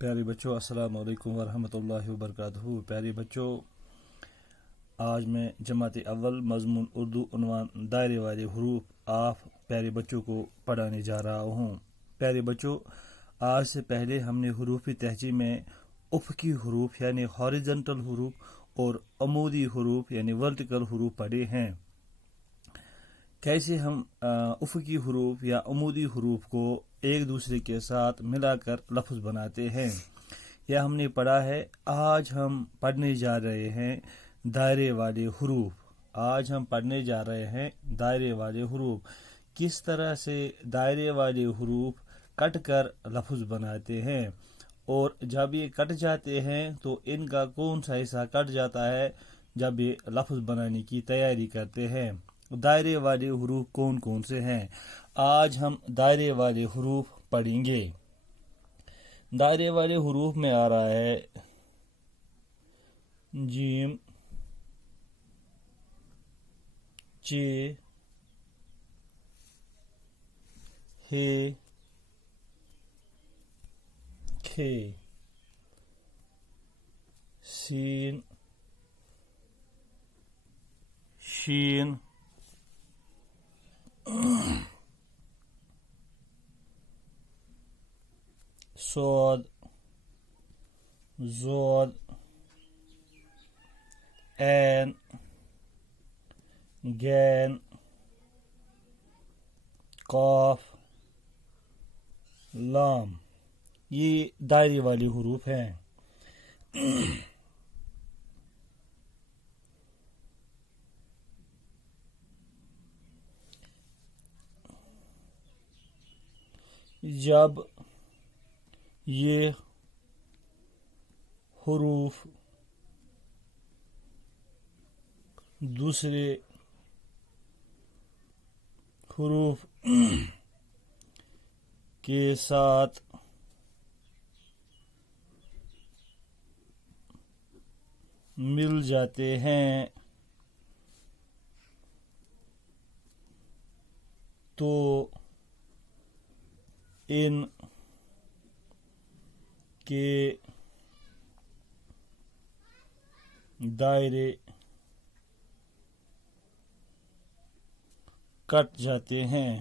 پیارے بچوں، السلام علیکم ورحمۃ اللہ وبرکاتہ۔ پیارے بچوں، آج میں جماعت اول مضمون اردو عنوان دائرے والے حروف آف پیارے بچوں کو پڑھانے جا رہا ہوں۔ پیارے بچوں، آج سے پہلے ہم نے حروف تہجی میں افقی حروف یعنی ہاریزنٹل حروف اور عمودی حروف یعنی ورٹیکل حروف پڑھے ہیں۔ کیسے ہم افقی حروف یا عمودی حروف کو ایک دوسرے کے ساتھ ملا کر لفظ بناتے ہیں، یہ ہم نے پڑھا ہے۔ آج ہم پڑھنے جا رہے ہیں دائرے والے حروف۔ آج ہم پڑھنے جا رہے ہیں دائرے والے حروف، کس طرح سے دائرے والے حروف کٹ کر لفظ بناتے ہیں، اور جب یہ کٹ جاتے ہیں تو ان کا کون سا حصہ کٹ جاتا ہے جب یہ لفظ بنانے کی تیاری کرتے ہیں۔ دائرے والے حروف کون کون سے ہیں؟ آج ہم دائرے والے حروف پڑھیں گے۔ دائرے والے حروف میں آ رہا ہے جیم، چے، ہے، کھے، سین، شین، صاد، ضاد، عین، غین، قاف، لام۔ یہ دائرے والے حروف ہیں۔ جب یہ حروف دوسرے حروف کے ساتھ مل جاتے ہیں تو ان کے دائرے کٹ جاتے ہیں۔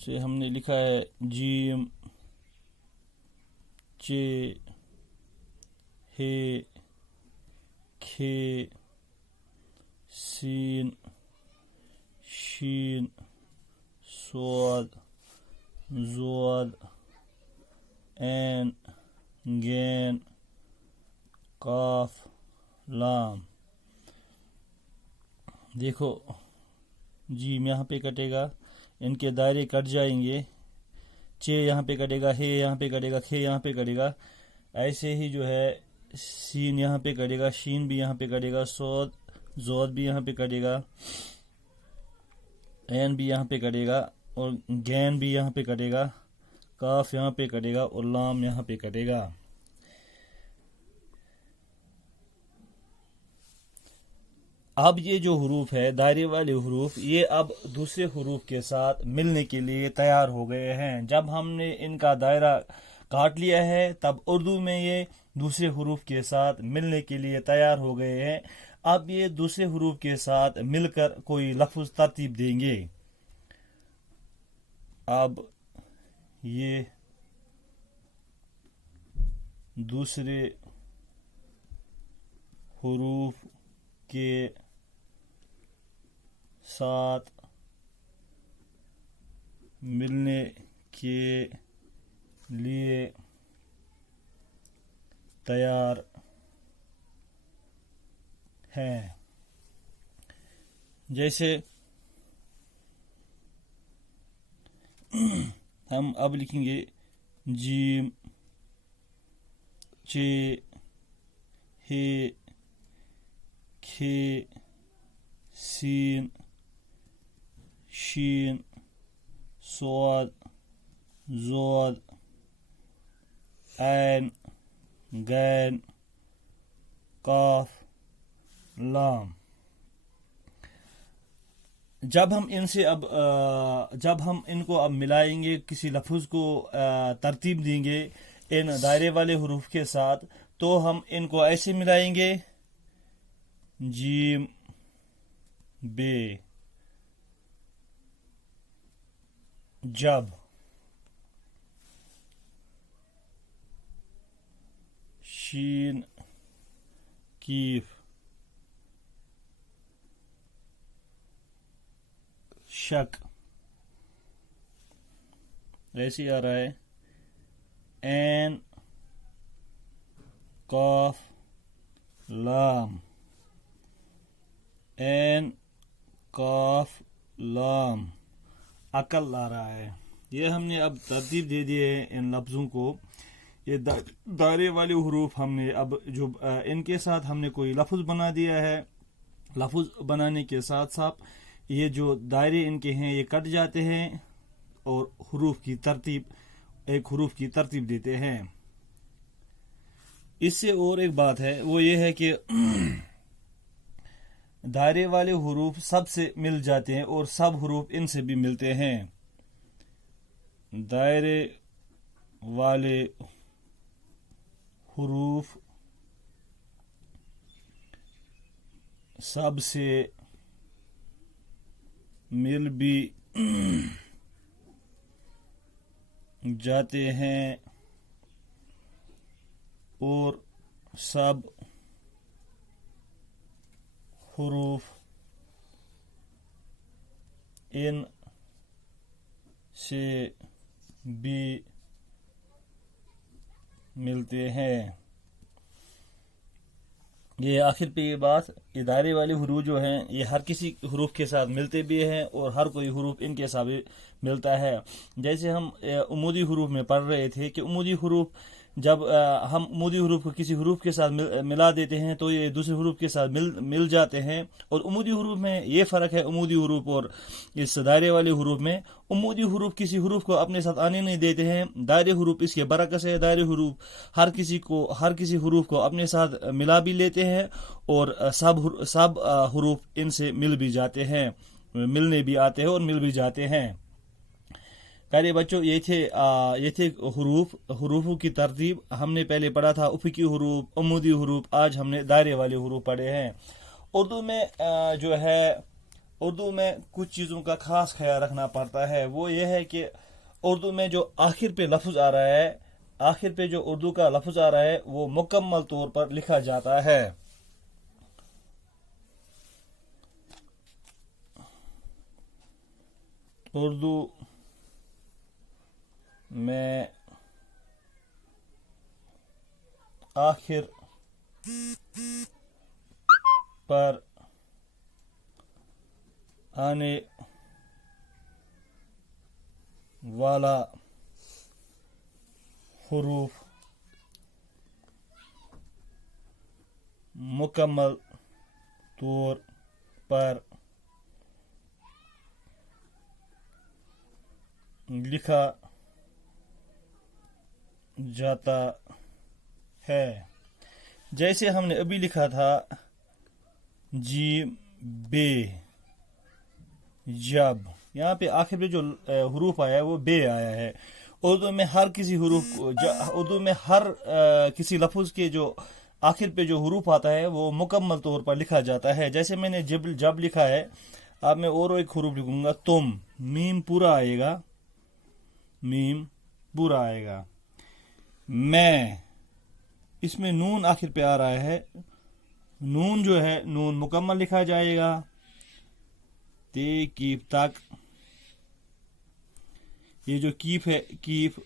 سے ہم نے لکھا ہے جیم، چے، ہے، کھے، سین، شین، صاد، ضاد، عین، غین، قاف، لام۔ دیکھو، جیم یہاں پہ کٹے گا، ان کے دائرے کٹ جائیں گے۔ چے یہاں پہ کٹے گا، ہے یہاں پہ کٹے گا، کھے یہاں پہ کٹے گا۔ ایسے ہی جو ہے سین یہاں پہ کٹے گا، شین بھی یہاں پہ کٹے گا، ضاد بھی یہاں پہ کٹے گا، عین بھی یہاں پہ کٹے گا، اور غین بھی یہاں پہ کٹے گا، قاف یہاں پہ کٹے گا، اور لام یہاں پہ کٹے گا۔ اب یہ جو حروف ہے دائرے والے حروف، یہ اب دوسرے حروف کے ساتھ ملنے کے لیے تیار ہو گئے ہیں۔ جب ہم نے ان کا دائرہ کاٹ لیا ہے تب اردو میں یہ دوسرے حروف کے ساتھ ملنے کے لیے تیار ہو گئے ہیں۔ اب یہ دوسرے حروف کے ساتھ مل کر کوئی لفظ ترتیب دیں گے۔ اب یہ دوسرے حروف کے ساتھ ملنے کے لیے تیار ہیں۔ جیسے ہم اب لکھیں گے جیم، چے، ہے، کھے، سین، شین، صاد، ضاد، عین، غین، قاف، لام۔ جب ہم ان سے جب ہم ان کو اب ملائیں گے، کسی لفظ کو ترتیب دیں گے ان دائرے والے حروف کے ساتھ، تو ہم ان کو ایسے ملائیں گے: جیم، بے، جب، شین، کیف، شک، ایسے آ رہا ہے این، قاف، لام، این، قاف، لام، عقل آ رہا ہے۔ یہ ہم نے اب ترتیب دے دی ہے ان لفظوں کو۔ یہ دائرے والے حروف ہم نے اب جو ان کے ساتھ ہم نے کوئی لفظ بنا دیا ہے، لفظ بنانے کے ساتھ ساتھ یہ جو دائرے ان کے ہیں یہ کٹ جاتے ہیں اور ایک حروف کی ترتیب دیتے ہیں۔ اس سے اور ایک بات ہے، وہ یہ ہے کہ دائرے والے حروف سب سے مل جاتے ہیں اور سب حروف ان سے بھی ملتے ہیں۔ دائرے والے حروف سب سے مل بھی جاتے ہیں اور سب حروف ان سے بھی ملتے ہیں۔ یہ آخر پہ یہ بات، یہ دائرے والے حروف جو ہیں یہ ہر کسی حروف کے ساتھ ملتے بھی ہیں اور ہر کوئی حروف ان کے ساتھ بھی ملتا ہے۔ جیسے ہم عمودی حروف میں پڑھ رہے تھے کہ عمودی حروف جب ہم عمودی حروف کو کسی حروف کے ساتھ ملا دیتے ہیں تو یہ دوسرے حروف کے ساتھ مل جاتے ہیں، اور عمودی حروف میں یہ فرق ہے، عمودی حروف اور اس دائرے والے حروف میں، عمودی حروف کسی حروف کو اپنے ساتھ آنے نہیں دیتے ہیں، دائرے حروف اس کے برعکس ہے، دائرے حروف ہر کسی حروف کو اپنے ساتھ ملا بھی لیتے ہیں اور سب حروف ان سے مل بھی جاتے ہیں، ملنے بھی آتے ہیں اور مل بھی جاتے ہیں۔ پیارے بچوں، یہ تھے حروفوں کی ترتیب۔ ہم نے پہلے پڑھا تھا افقی حروف، عمودی حروف، آج ہم نے دائرے والے حروف پڑھے ہیں۔ اردو میں کچھ چیزوں کا خاص خیال رکھنا پڑتا ہے، وہ یہ ہے کہ اردو میں جو آخر پہ لفظ آ رہا ہے، آخر پہ جو اردو کا لفظ آ رہا ہے وہ مکمل طور پر لکھا جاتا ہے۔ اردو میں آخر پر آنے والا حروف مکمل طور پر لکھا جاتا ہے۔ جیسے ہم نے ابھی لکھا تھا جیم، بے، جب، یہاں پہ آخر پہ جو حروف آیا ہے وہ بے آیا ہے۔ اردو میں ہر کسی لفظ کے جو آخر پہ جو حروف آتا ہے وہ مکمل طور پر لکھا جاتا ہے۔ جیسے میں نے جب لکھا ہے، اب میں اور ایک حروف لکھوں گا، تم، میم پورا آئے گا، میم پورا آئے گا۔ میں، اس میں نون آخر پہ آ رہا ہے، نون جو ہے نون مکمل لکھا جائے گا، تے کیف تک، یہ جو کیف ہے کیف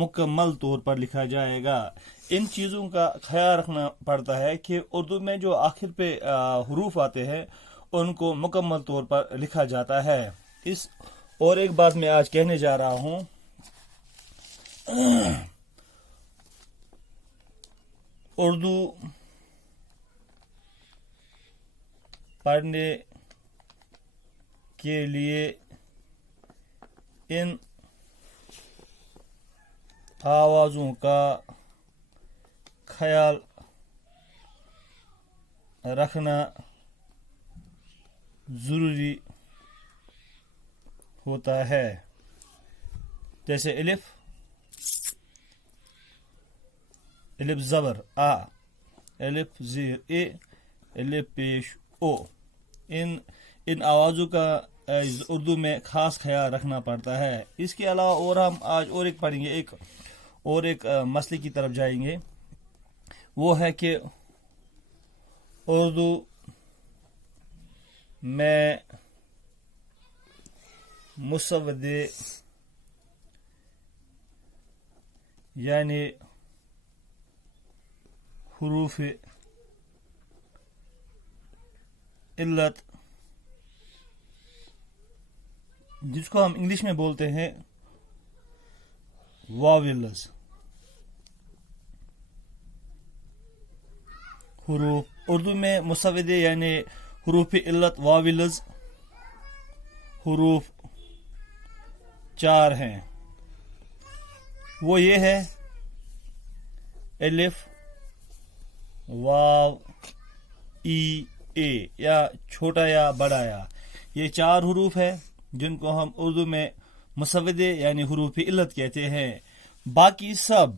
مکمل طور پر لکھا جائے گا۔ ان چیزوں کا خیال رکھنا پڑتا ہے کہ اردو میں جو آخر پہ حروف آتے ہیں ان کو مکمل طور پر لکھا جاتا ہے۔ اور ایک بات میں آج کہنے جا رہا ہوں، اردو پڑھنے کے لیے ان آوازوں کا خیال رکھنا ضروری ہوتا ہے. جیسے الف زبر آ، الف زیر اے، الف پیش او. ان آوازوں کا اردو میں خاص خیال رکھنا پڑتا ہے. اس کے علاوہ اور ہم آج اور ایک پڑھیں گے، ایک مسئلے کی طرف جائیں گے. وہ ہے کہ اردو میں مسودے یعنی حروف علت، جس کو ہم انگلش میں بولتے ہیں واویلز، حروف اردو میں مسودے یعنی حروف علت واویلز حروف 4 ہیں. وہ یہ ہے الف، واو، ای، اے، یا چھوٹا یا بڑا یا. یہ 4 حروف ہے جن کو ہم اردو میں مسودے یعنی حروف علت کہتے ہیں. باقی سب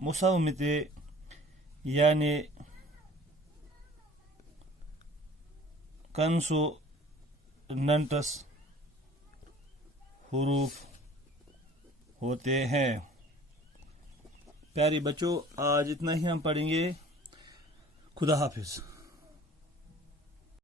مسومتے یعنی کنسوننٹس حروف ہوتے ہیں. پیارے بچوں، آج اتنا ہی ہم پڑھیں گے. خدا حافظ.